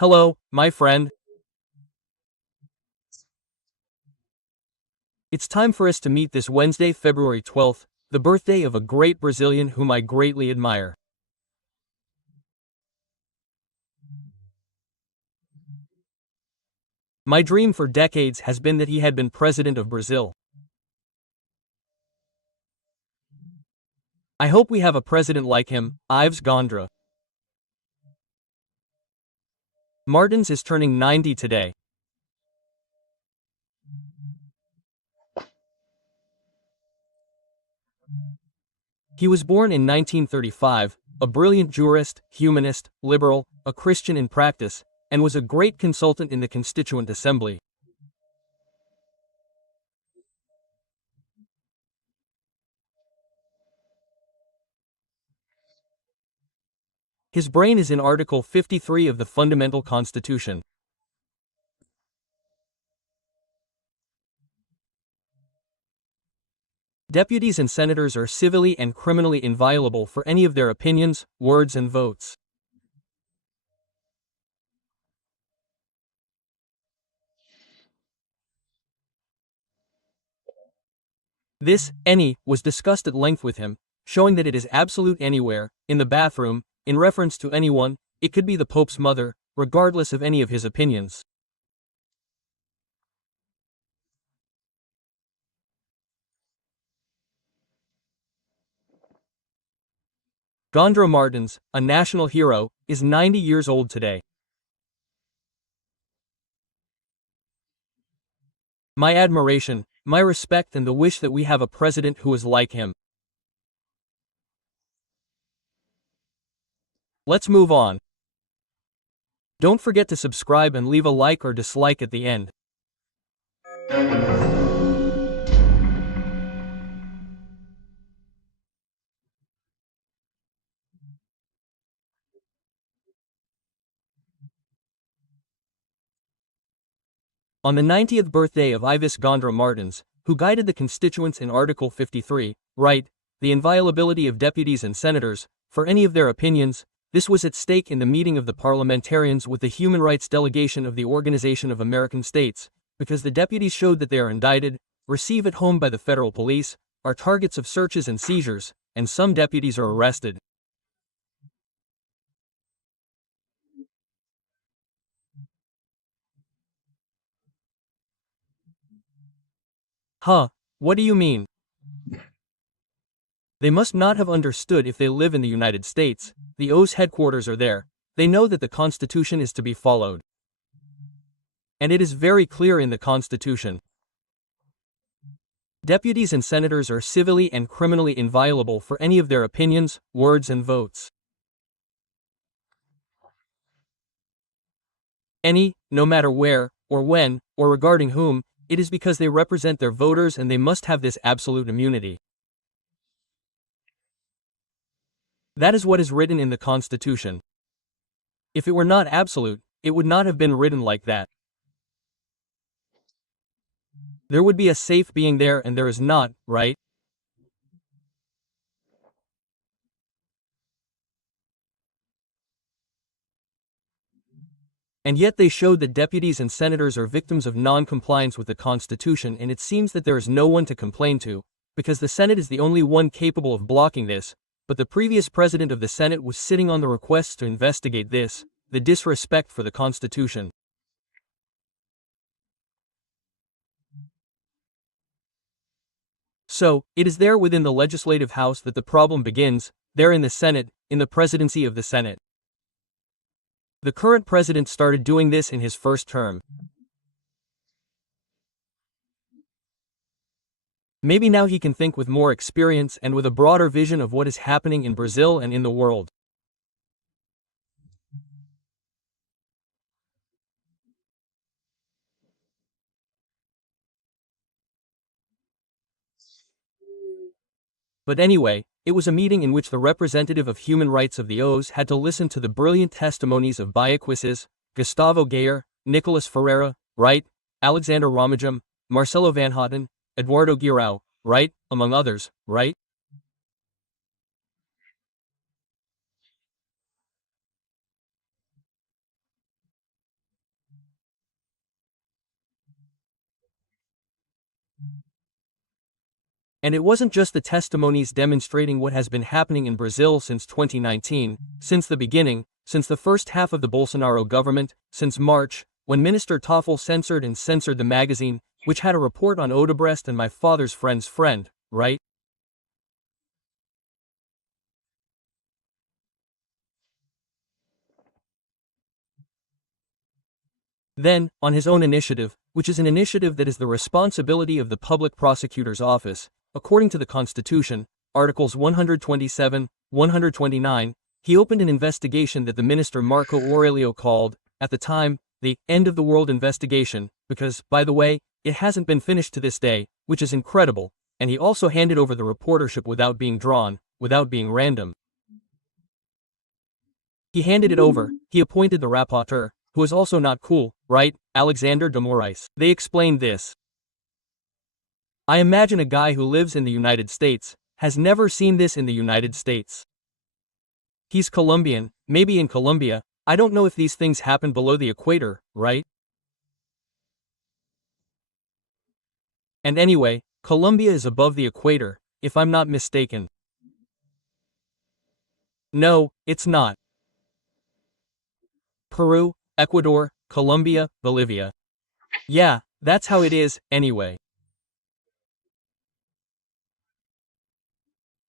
Hello, my friend. It's time for us to meet this Wednesday, February 12th, the birthday of a great Brazilian whom I greatly admire. My dream for decades has been that he had been president of Brazil. I hope we have a president like him, Ives Gondra. Martins is turning 90 today. He was born in 1935, a brilliant jurist, humanist, liberal, a Christian in practice, and was a great consultant in the Constituent Assembly. His brain is in Article 53 of the Fundamental Constitution. Deputies and senators are civilly and criminally inviolable for any of their opinions, words and votes. This, any, was discussed at length with him, showing that it is absolute anywhere, in the bathroom, in reference to anyone, it could be the Pope's mother, regardless of any of his opinions. Gondra Martins, a national hero, is 90 years old today. My admiration, my respect and the wish that we have a president who is like him. Let's move on. Don't forget to subscribe and leave a like or dislike at the end. On the 90th birthday of Ives Gondra Martins, who guided the constituents in Article 53, right, the inviolability of deputies and senators, for any of their opinions, this was at stake in the meeting of the parliamentarians with the human rights delegation of the Organization of American States, because the deputies showed that they are indicted, receive at home by the federal police, are targets of searches and seizures, and some deputies are arrested. Huh, what do you mean? They must not have understood if they live in the United States, the O's headquarters are there, they know that the Constitution is to be followed. And it is very clear in the Constitution. Deputies and senators are civilly and criminally inviolable for any of their opinions, words and votes. Any, no matter where, or when, or regarding whom, it is because they represent their voters and they must have this absolute immunity. That is what is written in the Constitution. If it were not absolute, it would not have been written like that. There would be a safe being there and there is not, right? And yet they showed that deputies and senators are victims of non-compliance with the Constitution, and it seems that there is no one to complain to, because the Senate is the only one capable of blocking this, but the previous president of the Senate was sitting on the requests to investigate this, the disrespect for the Constitution. So, it is there within the legislative house that the problem begins, there in the Senate, in the presidency of the Senate. The current president started doing this in his first term. Maybe now he can think with more experience and with a broader vision of what is happening in Brazil and in the world. But anyway, it was a meeting in which the representative of human rights of the O's had to listen to the brilliant testimonies of Baiaquices, Gustavo Gayer, Nicolas Ferreira, right, Alexander Ramajam, Marcelo Van Houten, Eduardo Guirao, right, among others, right? And it wasn't just the testimonies demonstrating what has been happening in Brazil since 2019, since the beginning, since the first half of the Bolsonaro government, since March, when Minister Toffel censored the magazine, which had a report on Odebrecht and my father's friend's friend, right? Then, on his own initiative, which is an initiative that is the responsibility of the Public Prosecutor's Office, according to the Constitution, Articles 127, 129, he opened an investigation that the minister Marco Aurelio called, at the time, the end of the world investigation, because, by the way, it hasn't been finished to this day, which is incredible, and he also handed over the reportership without being drawn, without being random. He handed it over, he appointed the rapporteur, who is also not cool, right, Alexandre de Moraes. They explained this. I imagine a guy who lives in the United States, has never seen this in the United States. He's Colombian, maybe in Colombia, I don't know if these things happen below the equator, right? And anyway, Colombia is above the equator, if I'm not mistaken. No, it's not. Peru, Ecuador, Colombia, Bolivia. Yeah, that's how it is, anyway.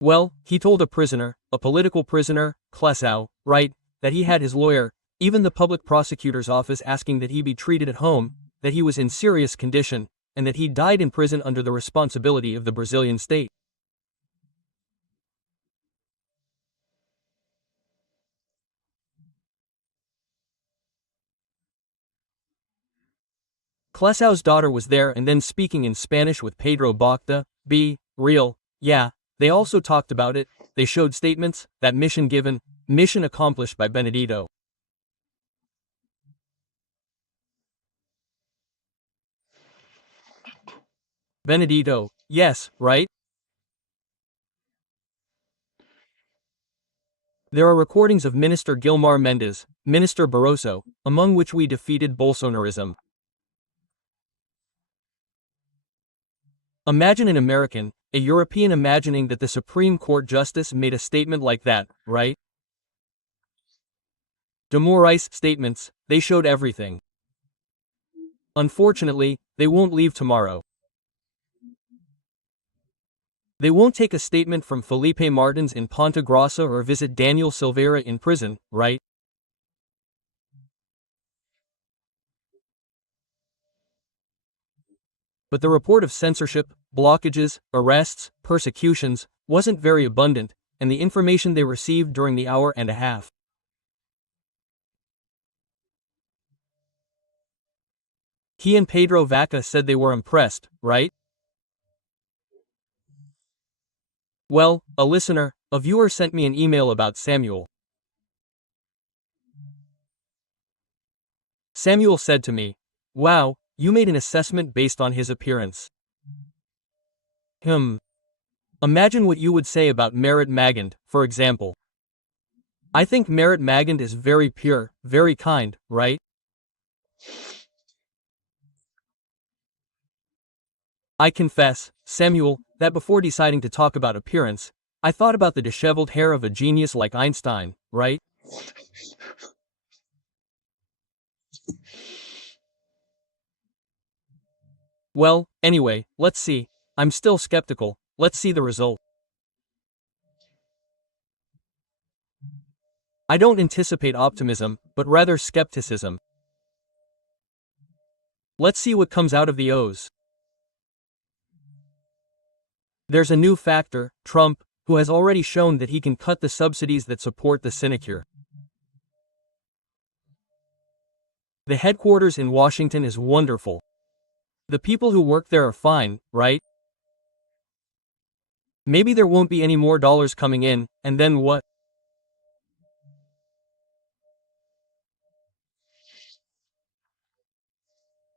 Well, he told a prisoner, a political prisoner, Clesau, right, that he had his lawyer, even the public prosecutor's office asking that he be treated at home, that he was in serious condition, and that he died in prison under the responsibility of the Brazilian state. Clesau's daughter was there and then speaking in Spanish with Pedro Bocta, be real, yeah, they also talked about it, they showed statements, that mission given, mission accomplished by Benedito. Benedito, yes, right? There are recordings of Minister Gilmar Mendes, Minister Barroso, among which we defeated Bolsonarism. Imagine an American, a European imagining that the Supreme Court justice made a statement like that, right? De Moraes' statements, they showed everything. Unfortunately, they won't leave tomorrow. They won't take a statement from Felipe Martins in Ponta Grossa or visit Daniel Silveira in prison, right? But the report of censorship, blockages, arrests, persecutions, wasn't very abundant, and the information they received during the hour and a half. He and Pedro Vaca said they were impressed, right? Well, a listener, a viewer sent me an email about Samuel. Samuel said to me, wow, you made an assessment based on his appearance. Imagine what you would say about Merit Magand, for example. I think Merit Magand is very pure, very kind, right? I confess, Samuel, that before deciding to talk about appearance, I thought about the disheveled hair of a genius like Einstein, right? Well, anyway, let's see. I'm still skeptical, let's see the result. I don't anticipate optimism, but rather skepticism. Let's see what comes out of the O's. There's a new factor, Trump, who has already shown that he can cut the subsidies that support the sinecure. The headquarters in Washington is wonderful. The people who work there are fine, right? Maybe there won't be any more dollars coming in, and then what?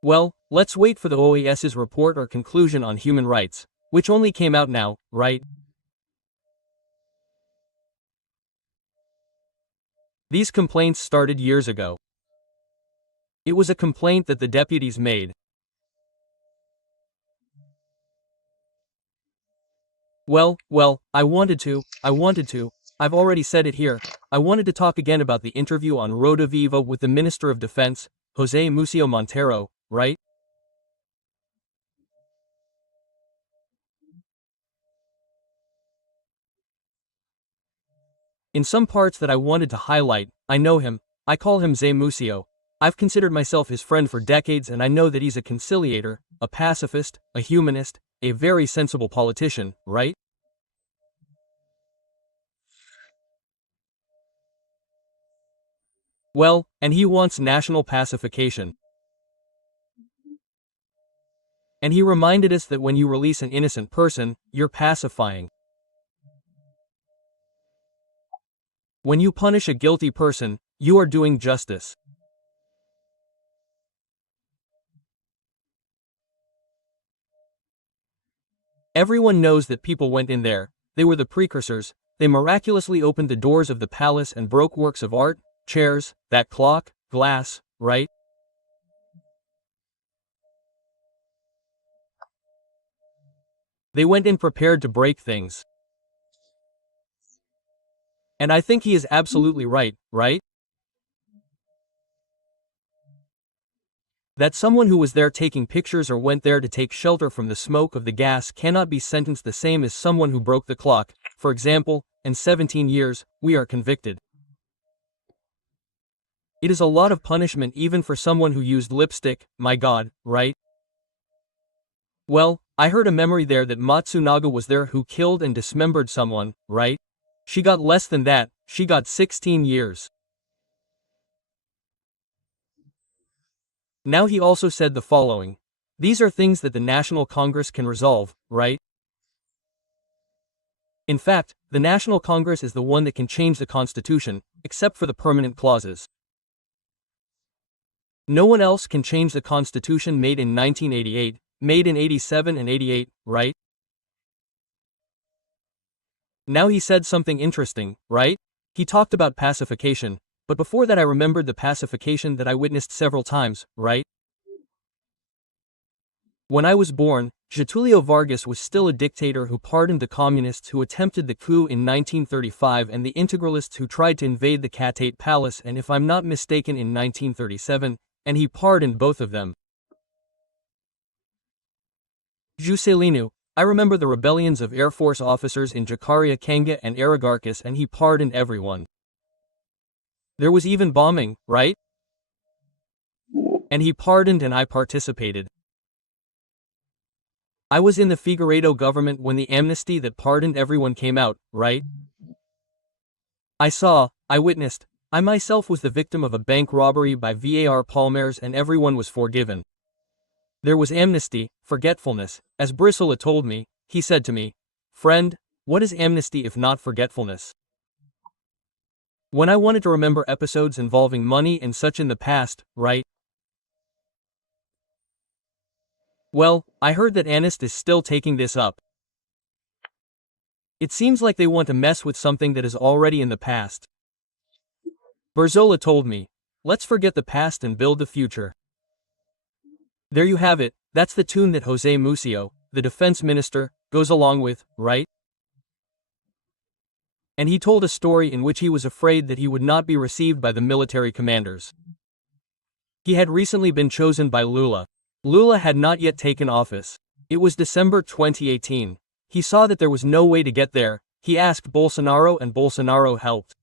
Well, let's wait for the OAS's report or conclusion on human rights, which only came out now, right? These complaints started years ago. It was a complaint that the deputies made. Well, I wanted to. I've already said it here. I wanted to talk again about the interview on Roda Viva with the Minister of Defense, Jose Museo Montero, right? In some parts that I wanted to highlight, I know him. I call him Zé Museo. I've considered myself his friend for decades and I know that he's a conciliator, a pacifist, a humanist, a very sensible politician, right? Well, and he wants national pacification. And he reminded us that when you release an innocent person, you're pacifying. When you punish a guilty person, you are doing justice. Everyone knows that people went in there, they were the precursors, they miraculously opened the doors of the palace and broke works of art, chairs, that clock, glass, right? They went in prepared to break things. And I think he is absolutely right, right? That someone who was there taking pictures or went there to take shelter from the smoke of the gas cannot be sentenced the same as someone who broke the clock, for example, and 17 years, we are convicted. It is a lot of punishment even for someone who used lipstick, my god, right? Well, I heard a memory there that Matsunaga was there who killed and dismembered someone, right? She got less than that, she got 16 years. Now he also said the following. These are things that the National Congress can resolve, right? In fact, the National Congress is the one that can change the Constitution, except for the permanent clauses. No one else can change the Constitution made in 1988, made in 87 and 88, right? Now he said something interesting, right? He talked about pacification, but before that I remembered the pacification that I witnessed several times, right? When I was born, Getulio Vargas was still a dictator who pardoned the communists who attempted the coup in 1935 and the integralists who tried to invade the Catate Palace and if I'm not mistaken in 1937, and he pardoned both of them. Juscelino, I remember the rebellions of Air Force officers in Jacaria Kanga and Aragarcus and he pardoned everyone. There was even bombing, right? And he pardoned and I participated. I was in the Figueiredo government when the amnesty that pardoned everyone came out, right? I saw, I witnessed, I myself was the victim of a bank robbery by VAR Palmers and everyone was forgiven. There was amnesty, forgetfulness, as Brissola told me, he said to me, friend, what is amnesty if not forgetfulness? When I wanted to remember episodes involving money and such in the past, right? Well, I heard that Anist is still taking this up. It seems like they want to mess with something that is already in the past. Berzola told me, let's forget the past and build the future. There you have it, that's the tune that Jose Museo, the defense minister, goes along with, right? And he told a story in which he was afraid that he would not be received by the military commanders. He had recently been chosen by Lula. Lula had not yet taken office. It was December 2018. He saw that there was no way to get there. He asked Bolsonaro and Bolsonaro helped.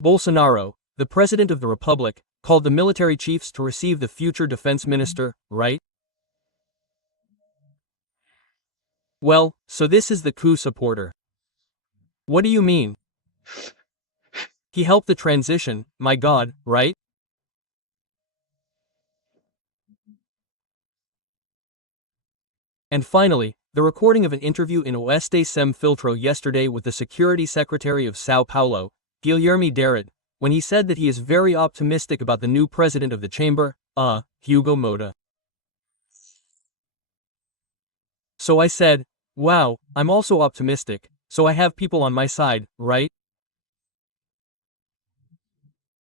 Bolsonaro, the president of the republic, called the military chiefs to receive the future defense minister, right? Well, so this is the coup supporter. What do you mean? He helped the transition, my god, right? And finally, the recording of an interview in Oeste Sem Filtro yesterday with the Security Secretary of Sao Paulo, Guilherme Derrit, when he said that he is very optimistic about the new president of the chamber, Hugo Moura. So I said, wow, I'm also optimistic, so I have people on my side, right?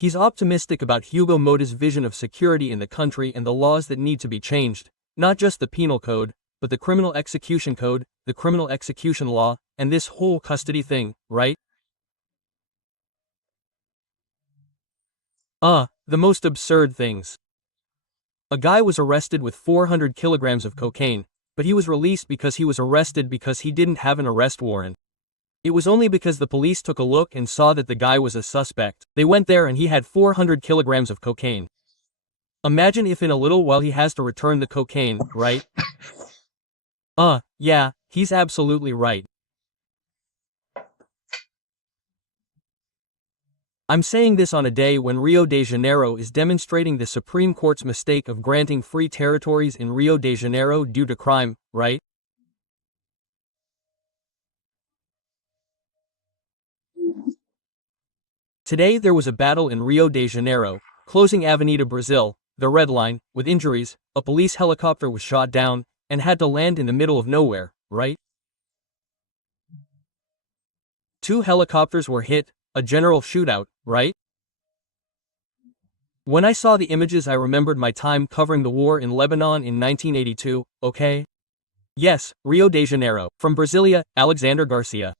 He's optimistic about Hugo Moura's vision of security in the country and the laws that need to be changed, not just the penal code, but the criminal execution code, the criminal execution law, and this whole custody thing, right? The most absurd things. A guy was arrested with 400 kilograms of cocaine, but he was released because he was arrested because he didn't have an arrest warrant. It was only because the police took a look and saw that the guy was a suspect. They went there and he had 400 kilograms of cocaine. Imagine if in a little while he has to return the cocaine, right? Yeah, he's absolutely right. I'm saying this on a day when Rio de Janeiro is demonstrating the Supreme Court's mistake of granting free territories in Rio de Janeiro due to crime, right? Today there was a battle in Rio de Janeiro, closing Avenida Brazil, the Red Line, with injuries. A police helicopter was shot down, and had to land in the middle of nowhere, right? 2 helicopters were hit, a general shootout, right? When I saw the images I remembered my time covering the war in Lebanon in 1982, okay? Yes, Rio de Janeiro. From Brasilia, Alexandre Garcia.